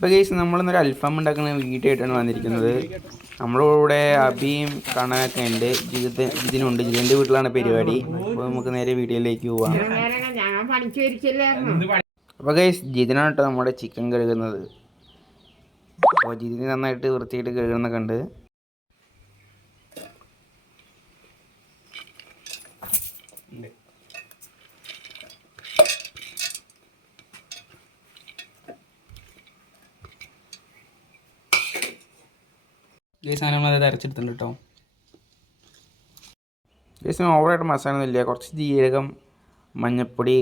ഇപ്പോൾ കേസ് നമ്മളിന്നൊരു അൽഫാം ഉണ്ടാക്കുന്ന വീഡിയോ ആയിട്ടാണ് വന്നിരിക്കുന്നത്. നമ്മളിവിടെ അബിയും കണ്ണനൊക്കെ ഉണ്ട്, ജിതിനുണ്ട്. ജിതിൻ്റെ വീട്ടിലാണ് പരിപാടി. അപ്പോൾ നമുക്ക് നേരെ വീഡിയോയിലേക്ക് പോവാം. അപ്പോൾ കേസ് ജിതിനാണ് കേട്ടോ നമ്മുടെ ചിക്കൻ കഴുകുന്നത്. അപ്പോൾ ജിതിന് നന്നായിട്ട് വൃത്തിയായിട്ട് കഴുകുന്നൊക്കെ ഉണ്ട്. ഈ സാധനം നമ്മളത് അരച്ചെടുത്തിട്ടുണ്ട് കേട്ടോ. ജസ്റ്റ് ഓവറായിട്ട് മസാല ഒന്നും ഇല്ല. കുറച്ച് ജീരകം, മഞ്ഞൾപ്പൊടി,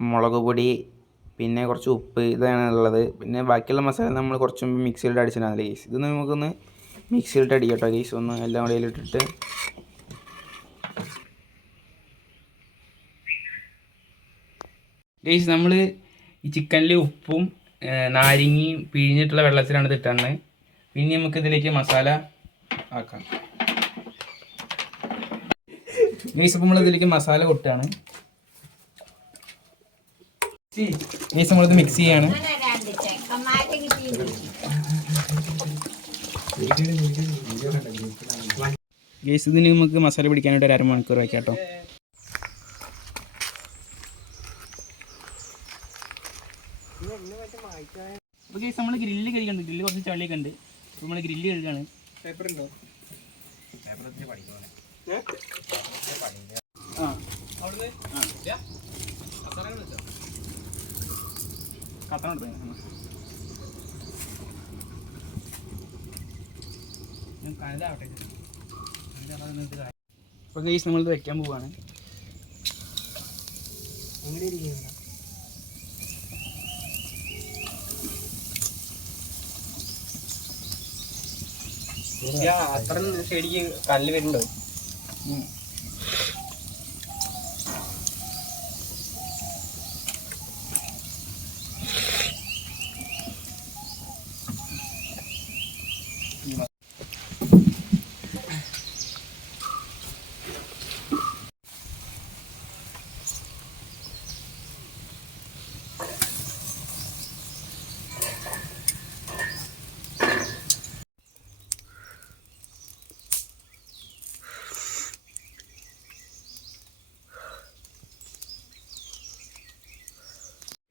മുളക് പൊടി, പിന്നെ കുറച്ച് ഉപ്പ്, ഇതാണ് ഉള്ളത്. പിന്നെ ബാക്കിയുള്ള മസാല നമ്മൾ കുറച്ച് മുമ്പ് മിക്സിയിലിട്ട് അടിച്ചിട്ടുണ്ടല്ലേ കേസ്. ഇതൊന്ന് നമുക്കൊന്ന് മിക്സിയിലിട്ട് അടിക്കാം കേട്ടോ കേസ്. ഒന്ന് എല്ലാം കൂടെ ഇട്ടിട്ട് ഗൈസ് നമ്മൾ ഈ ചിക്കനിൽ ഉപ്പും നാരങ്ങയും പിഴിഞ്ഞിട്ടുള്ള വെള്ളത്തിലാണ് ഇതിട്ടാണ്. പിന്നെ നമുക്ക് ഇതിലേക്ക് മസാല ആക്കാം. ഗൈസ് ഇപ്പോൾ നമ്മളിതിലേക്ക് മസാല കൊട്ടുകയാണ്. ഗൈസ് നമ്മളിത് മിക്സ് ചെയ്യാണ്. ഗൈസ് ഇതിന് നമുക്ക് മസാല പിടിക്കാനായിട്ട് ഒരു അരമണിക്കൂർ വയ്ക്കാം കേട്ടോ. അപ്പോൾ ഗൈസ് നമ്മൾ ഗ്രില്ല് കഴിക്കുന്നുണ്ട്. ഗ്രില്ല് കുറച്ച് ചളിയൊക്കെ ഉണ്ട്. അപ്പോൾ നമ്മൾ ഗ്രില്ല് കഴുകാണ്. പേപ്പർ ഉണ്ടോ? അപ്പോൾ ഗൈസ് നമ്മളിത് വയ്ക്കാൻ പോവാണ്. അങ്ങനെ ഇരിക്കുകയാണ്. അത്ര ശരിക്ക് കല്ല് വരുന്നുണ്ടോ?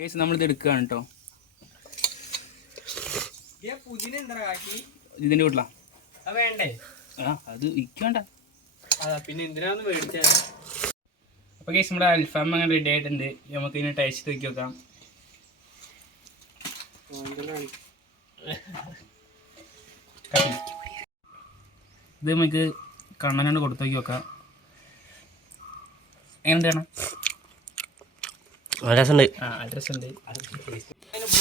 കേസ് നമ്മളിത് എടുക്കുകയാണ് കേട്ടോ. ഇതിൻ്റെ വീട്ടിലാ വേണ്ടേ? അത് ഇരിക്കണ്ട. പിന്നെ എന്തിനാന്ന് മേടിച്ചാൽ. അപ്പോൾ കേസ് നമ്മുടെ അൽഫാം അങ്ങനെ റെഡി ആയിട്ടുണ്ട്. നമുക്ക് ഇതിനെ ടേസ്റ്റ് നോക്കി നോക്കാം. ഇത് നമുക്ക് കണ്ണനോട് കൊടുത്തു നോക്കി നോക്കാം. എങ്ങനെയാണ്?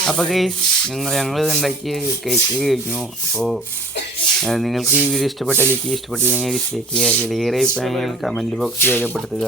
അപ്പോൾ ഗൈസ് ഞങ്ങൾ ഉണ്ടാക്കി കേക്ക് കഴിഞ്ഞു. അപ്പോൾ നിങ്ങൾക്ക് ഈ വീഡിയോ ഇഷ്ടപ്പെട്ടാൽ ഇഷ്ടപ്പെട്ടില്ലെങ്കിൽ ഡിസ്ലൈക്ക് ചെയ്യുക. വിലയേറെ അഭിപ്രായങ്ങൾ കമൻറ്റ് ബോക്സിൽ രേഖപ്പെടുത്തുക.